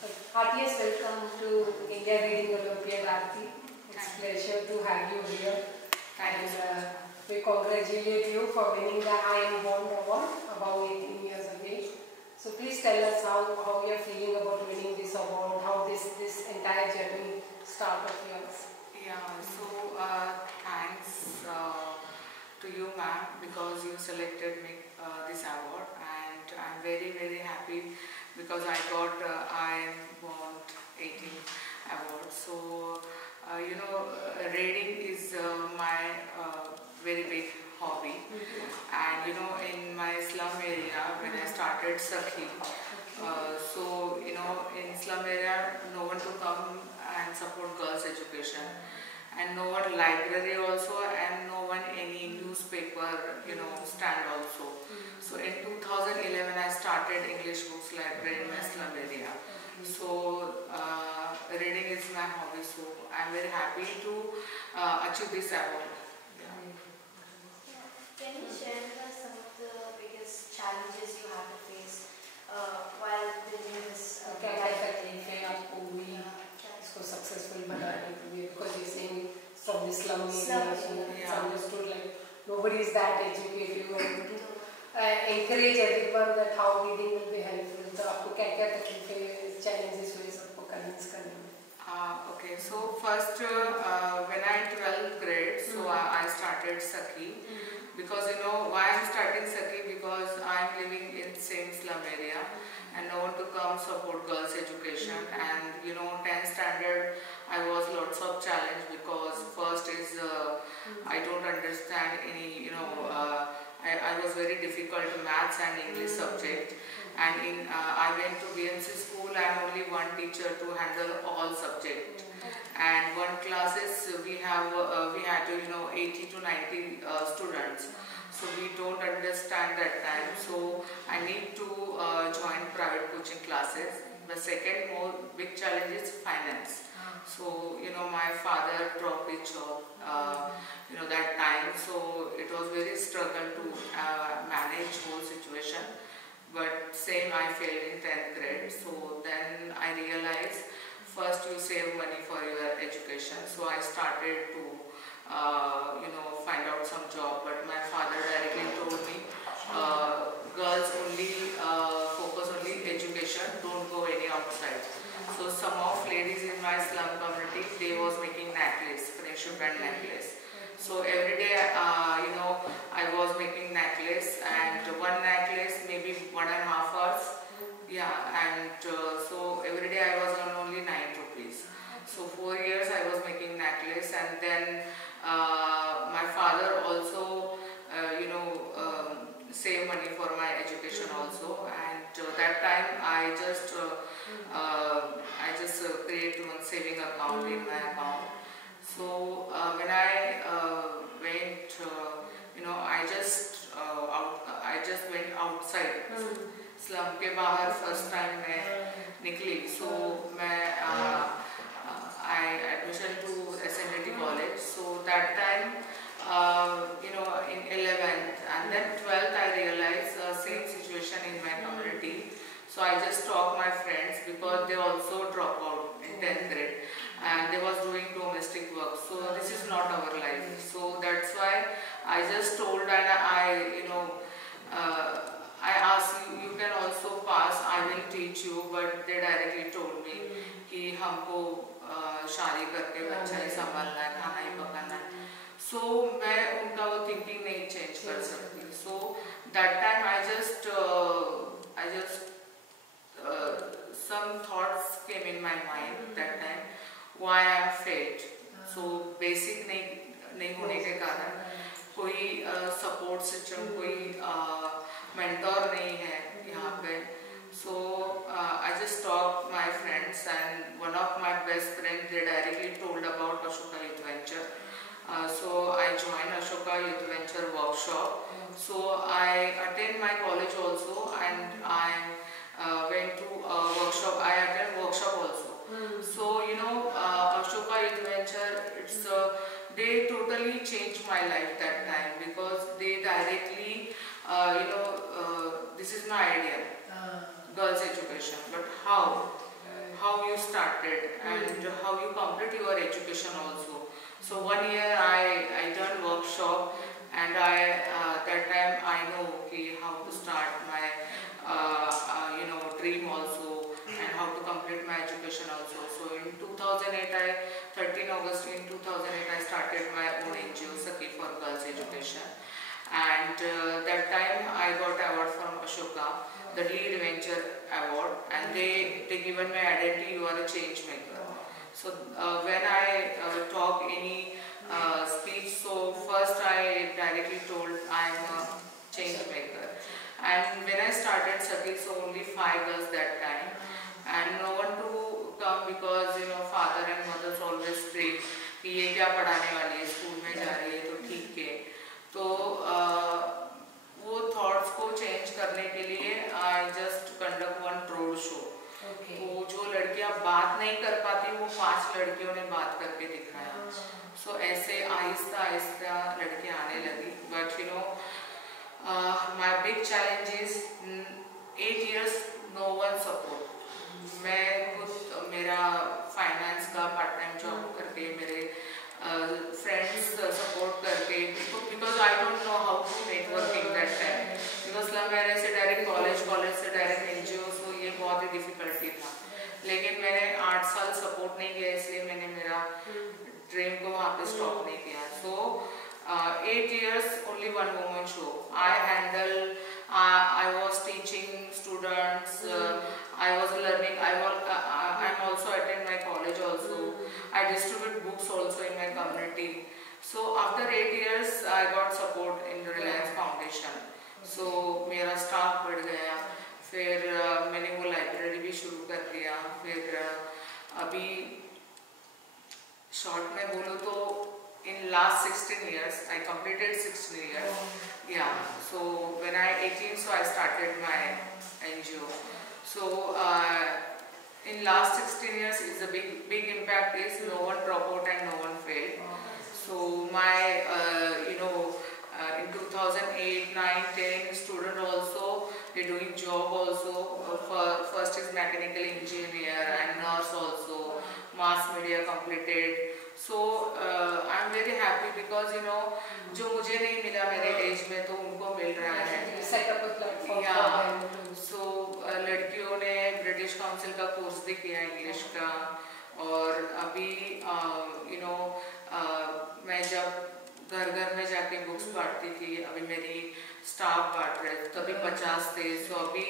Heartiest welcome to India Reading Olympiad, Aarti. It's a pleasure to have you here. And we congratulate you for winning the I Am Bond Award about 18 years ago. So please tell us how you are feeling about winning this award, how this entire journey start of yours. Yeah, so thanks to you, ma'am, because you selected me this award, and I'm very happy because I got I Am Bond 18 award. So reading is my very big hobby, and in my slum area when I started Sakhi, so in slum area no one to come and support girls education, and no one library also, and no one any newspaper stand also. So in 2011 I started English books library in my slum area. So reading is my hobby, so I'm very happy to achieve this award. Can you share with us some of the biggest challenges you have to face while building this? क्या तकलीफ है आपको भी इसको successful बनाने के लिए, because you're saying from the slum area, so it's understood like nobody is that educated. You want to encourage everyone that how reading will be helpful. तो आपको क्या तकलीफें challenges हुए सबको convince करने में? Okay, so first when I 12th grade, so I started Sakhi. Because why I'm starting Sakhi, because I'm living in same slum area and no one to come support girls education, and 10th standard I was lots of challenge, because first is I don't understand any I was very difficult maths and English subject, and I went to BMC school and only one teacher to handle all subject, and one classes we had to 80 to 90 students, so we don't understand that time, so I need to join private coaching classes. The second more big challenge is finance. So my father dropped his job that time, so it was very struggle to manage whole situation. But same, I failed in 10th grade, so then I realized first you save money for your education. So I started to find out some job, but my father directly told me girls only focus only education, don't go any outside. So some of ladies in my slum community, they was making necklace, friendship and necklace. So every day I was making necklace, and one necklace maybe 1.5 hours. Yeah, and so every day I was on only 9 rupees. So 4 years I was making necklace, and then my father also save money for my education also, and that time I just create one saving account in my account. So when I went I just went outside slum के बाहर first time मैं निकली, so मैं I admission to SNDT college. So that time in 11th and then 12th I realized same situation in my community. So I just talked my friends, because they also drop out in 10th grade and they was doing domestic work. So this is not our life. So that's why I just told, and I asked, you can also pass, I will teach you, but they directly told me कि हमको शादी करके बच्चा ही संभालना है, खाना ही पकाना है. So मैं उनका वो thinking नहीं change कर सकती. So that time I just some thoughts came in my mind that time, why I am failed. So basic नहीं होने के कारण कोई support system, कोई mentor नहीं है यहाँ पे. So I just talked my friends, and one of my best friends, they directly told about Ashoka Youth Venture. So I joined Ashoka Youth Venture workshop. So I attend my college also, and I went to workshop. I attend workshop also. So Ashoka Youth Venture, they totally changed my life that time, because they directly this is my idea, girls education, but how how you started and how you complete your education also. So 1 year I done workshop, and that time I know how to start my dream also, and how to complete my education also. So in 2008, 13 August in 2008 I started my own NGO, Sakhi for Girls Education, and that time I got award from Ashoka, the lead venture award, and they given my identity, you are a change maker. So when I talk any speech, so first I directly told I am a change maker. And when I started Sakhi, so only 5 girls that time, and no one to come because father and mothers always pray कि ये क्या पढ़ाने वाली है, school में जा रही है तो ठीक है. तो वो थॉट्स को चेंज करने के लिए I just conduct one road show. तो जो लड़कियां बात नहीं कर पाती वो 5 लड़कियों ने बात करके दिखाया. सो ऐसे आहिस्ता आहिस्ता लड़कियां आने लगी. But my big challenge is 8 years no one support. मैं खुद मेरा फाइनेंस का पार्ट टाइम जॉब करके, मेरे फ्रेंड्स सपोर्ट करके, because I don't know how to networking that time, because slum area से डायरेक्ट कॉलेज से डायरेक्ट एनजीओ, सो ये बहुत ही डिफिकल्टी था. लेकिन मैंने 8 साल सपोर्ट नहीं किया, इसलिए मैंने मेरा ड्रीम को वहाँ पे स्टॉप नहीं किया. सो 8 years only one woman show. I was teaching students, I was learning, I'm also attend my college also. I distribute books also in my community. So after 8 years I got support in the Reliance Foundation. So मेरा staff बढ़ गया, फिर मैंने वो library भी शुरू कर दिया. फिर अभी शॉर्ट में बोलो तो in last 16 years I completed 16 years. Yeah, so when I 18, so I started my NGO. So in last 16 years is a big impact is no one dropped out and no one failed. So my in 2008, 9, 10 student also, they doing job also. First is mechanical engineer and nurse also, mass media completed. So I'm very happy because जो मुझे नहीं मिला मेरे as में तो उनको मिल रहा है. So लड़कियों ने ब्रिटिश काउंसिल का कोर्स भी किया इंग्लिश का. और अभी मैं जब घर में जाके बुक्स बांटती थी, अभी मेरी स्टाफ बांट रहे, तभी 50 थे. सो अभी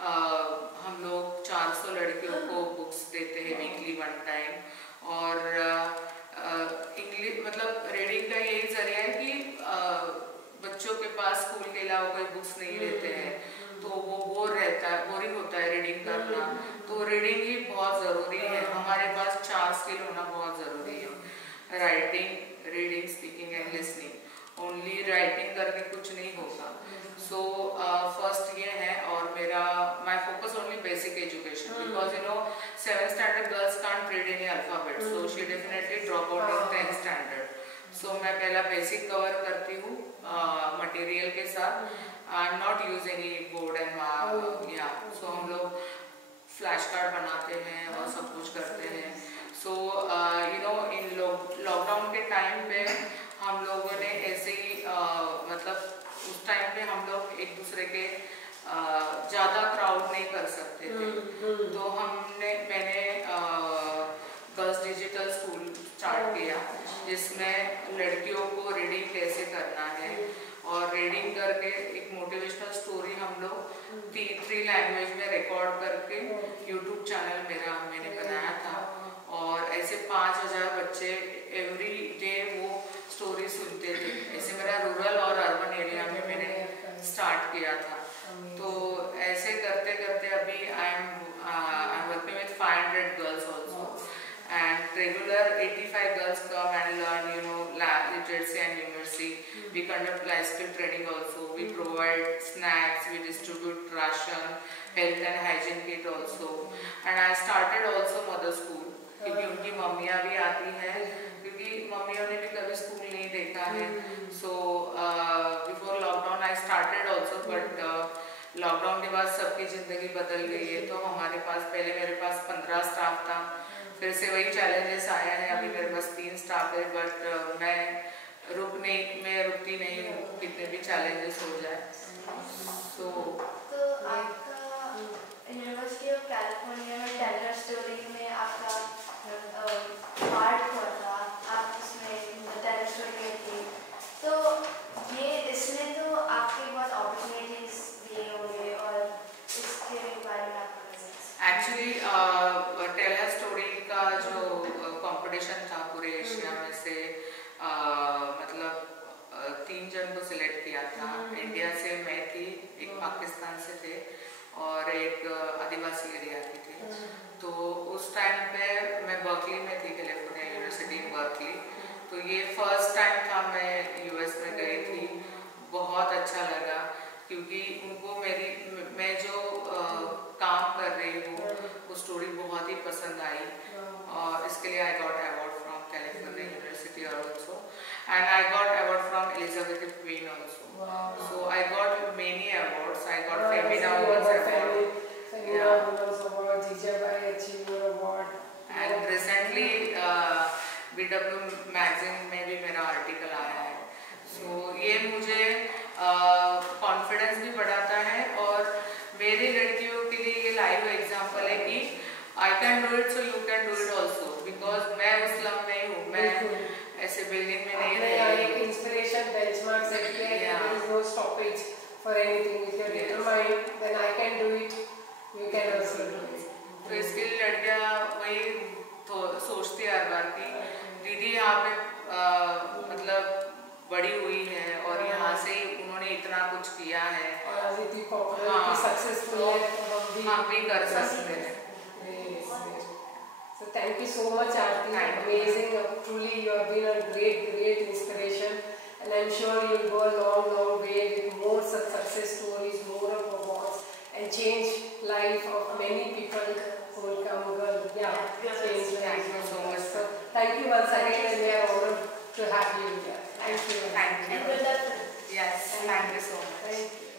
हम लोग 400 लड़कियों को बुक्स देते हैं वीकली 1 टाइम. और इंग्लिश मतलब रीडिंग का यही जरिया है कि बच्चों के पास स्कूल के अलावा कोई बुक्स नहीं रहते हैं तो वो बोरिंग होता है रीडिंग करना. तो रीडिंग ही बहुत ज़रूरी है. हमारे पास 4 स्किल होना बहुत ज़रूरी है. Writing, reading, speaking and listening. Only writing करके कुछ नहीं होगा. सो फर्स्ट ये है. और मेरा my focus only basic education, because 7th standard girls can't read any alphabet, so she definitely drop out in 10th standard. So मैं पहला बेसिक कवर करती हूँ मटेरियल के साथ. Not use any board and so हम लोग flash card बनाते हैं और सब कुछ करते हैं. सो इन लॉकडाउन के टाइम पे हम लोगों ने ऐसे ही मतलब उस टाइम पे हम लोग एक दूसरे के ज़्यादा क्राउड नहीं कर सकते थे. तो मैंने गर्ल्स डिजिटल स्कूल स्टार्ट किया जिसमें लड़कियों को रीडिंग कैसे करना है और रीडिंग करके एक मोटिवेशनल स्टोरी हम लोग 3 लैंग्वेज में रिकॉर्ड करके यूट्यूब चैनल मैंने बनाया था. और ऐसे 5000 बच्चे एवरी डे वो स्टोरी सुनते थे. ऐसे मेरा रूरल और अर्बन एरिया में मैंने स्टार्ट किया था. तो ऐसे करते करते अभी I am working with 500 girls also, and regular 85 girls come and learn literacy and numeracy. We conduct life skill training also. We provide snacks, we distribute ration, health and hygiene kit also. And I started also mother school क्योंकि उनकी मम्मियाँ भी आती हैं, क्योंकि मम्मियों ने भी कभी school नहीं देखा है. So before lockdown I started also, but lockdown के बाद सबकी ज़िंदगी बदल गई है। तो हमारे पास पहले मेरे पास 15 स्टाफ था, फिर से वही चैलेंजेस आया है। अभी मेरे पास 3 स्टाफ है, बट मैं रुकती नहीं हूँ कितने भी चैलेंजेस हो जाए। तो आपका यूनिवर्सिटी ऑफ कैलिफोर्निया में टेलर स्टोरी में आपका पार्ट हुआ था, आप उसमें टेलर स्टोरी में थी, तो इसमें तो आपके बहुत अपॉर्चुनिटीज दिए होंगे, और इसके बारे में आपका एक्चुअली टेलर स्टोरी का जो कंपटीशन था पूरे एशिया में से मतलब 3 जन को सिलेक्ट किया था। इंडिया से मैं थी, एक पाकिस्तान से थे और एक आदिवासी एरिया की थी। तो उस टाइम पे मैं बर्कली में थी, कैलिफोर्निया यूनिवर्सिटी इन बर्कली। तो ये फर्स्ट टाइम था मैं यूएस में गई थी। बहुत अच्छा लगा क्योंकि उनको मैं जो काम कर रही हूँ वो स्टोरी बहुत ही पसंद आई, और इसके लिए I got award from California university also, and I got award from Elizabeth queen also. So I got many awards, I got Femina award, and recently BW magazine में भी मेरा आर्टिकल आया है। सो ये मुझे कॉन्फिडेंस भी बढ़ाता है, और मेरी लड़कियों के लिए ये लाइव एग्जांपल है कि आई can do it, so you can do it also, because मैं उस स्लम में हूँ, मैं ऐसे बिल्डिंग में नहीं रहती। इंस्पिरेशन बेंचमार्क सेट किया है, there is no stoppage for anything, if you are determined then I can do it, you can also do it. तो इसके लिए लड़कियाँ वही तो सोचती है हर बार की दीदी यहाँ पे मतलब बड़ी हुई है और यहाँ से उन्होंने इतना कुछ किया है, और आज इतनी पॉपुलर सक्सेसफुल है, तो हम भी कर सकते हैं। So thank you so much, Aarti. Amazing. Truly, you have been a great inspiration, and I'm sure you'll go a long way with more such success stories, more of awards, and change life of many people who will come. Change life. Thank you so much. So thank you once again, and we are honored to have you here. Thank you. Thank you. And good luck. Yes. Thank you so much. Thank you.